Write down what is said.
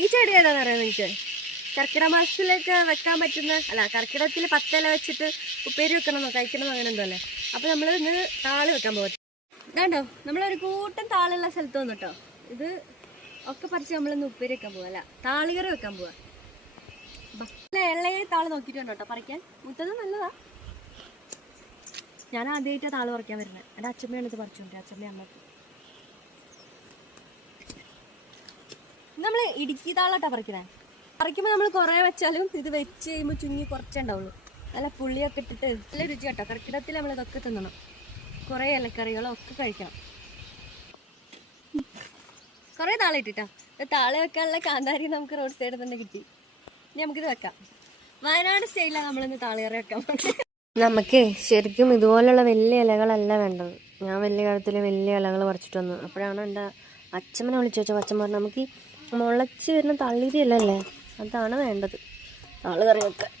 ഈ ചെടി ഏതാണെന്ന് അറിയാം നിങ്ങൾക്ക് കർക്കിടക മാസത്തിലേക്ക് വെക്കാൻ പറ്റുന്ന അല്ല കർക്കിടകത്തിൽ പത്തില വെച്ചിട്ട് ഉപ്പേരി വെക്കണം കഴിക്കണം അങ്ങനെ എന്തോ അല്ലേ? അപ്പോൾ നമ്മൾ ഇന്ന് താൾ വെക്കാൻ പോകും ഇതാണ്ടോ? നമ്മളൊരു കൂട്ടം താളുള്ള സ്ഥലത്ത് വന്നിട്ടോ? ഇത് ഒക്കെ പറിച്ച് നമ്മളിന്ന് ഉപ്പേരി വെക്കാൻ പോവാ അല്ല താളികറി വെക്കാൻ പോവാ. ഇളയ താൾ നോക്കിയിട്ടുണ്ടോ കേട്ടോ പറിക്കാൻ. മുത്തത് നല്ലതാ. ഞാൻ ആദ്യമായിട്ടാണ് താൾ പറിക്കാൻ വരുന്നത് എന്റെ അച്ഛമ്മയാണ് ഇത് പറിച്ചോണ്ട് അച്ഛമ്മ അമ്മയ്ക്ക്. നമ്മൾ ഇടുക്കി താളാട്ടാ പറിക്കണേ. പറിക്കുമ്പോൾ നമ്മൾ കുറേ വെച്ചാലും ഇത് വെച്ച് കഴിയുമ്പോൾ ചുങ്ങി കുറച്ചേ ഉണ്ടാവുള്ളൂ. നല്ല പുള്ളിയൊക്കെ ഇട്ടിട്ട് നല്ല രുചി കേട്ടോ കർക്കിടത്തിൽ നമ്മൾ ഇതൊക്കെ തിന്നണം. കുറേ ഇലക്കറികളും ഒക്കെ കഴിക്കണം. കുറേ താള ഇട്ടിട്ടാ. താള വെക്കാനുള്ള കാന്താരി നമുക്ക് റോഡ് സൈഡിൽ തന്നെ കിട്ടി. ഇനി നമുക്കിത് വെക്കാം. വയനാട് സ്റ്റൈലാണ് നമ്മളിന്ന് താളിയറി വെക്കാൻ നമുക്ക് ശരിക്കും ഇതുപോലുള്ള വലിയ ഇലകളല്ല വേണ്ടത്. ഞാൻ വലിയ കാലത്തിൽ വലിയ ഇലകൾ പറിച്ചിട്ട് വന്നു അപ്പോഴാണ് എന്റെ അച്ഛമ്മനെ വിളിച്ചു വെച്ചാൽ അച്ഛൻ പറഞ്ഞു നമുക്ക് മുളച്ച് വരുന്ന തള്ളിരി ഇലല്ലേ അതാണ് വേണ്ടത്. നാളെ കറി വെക്കാൻ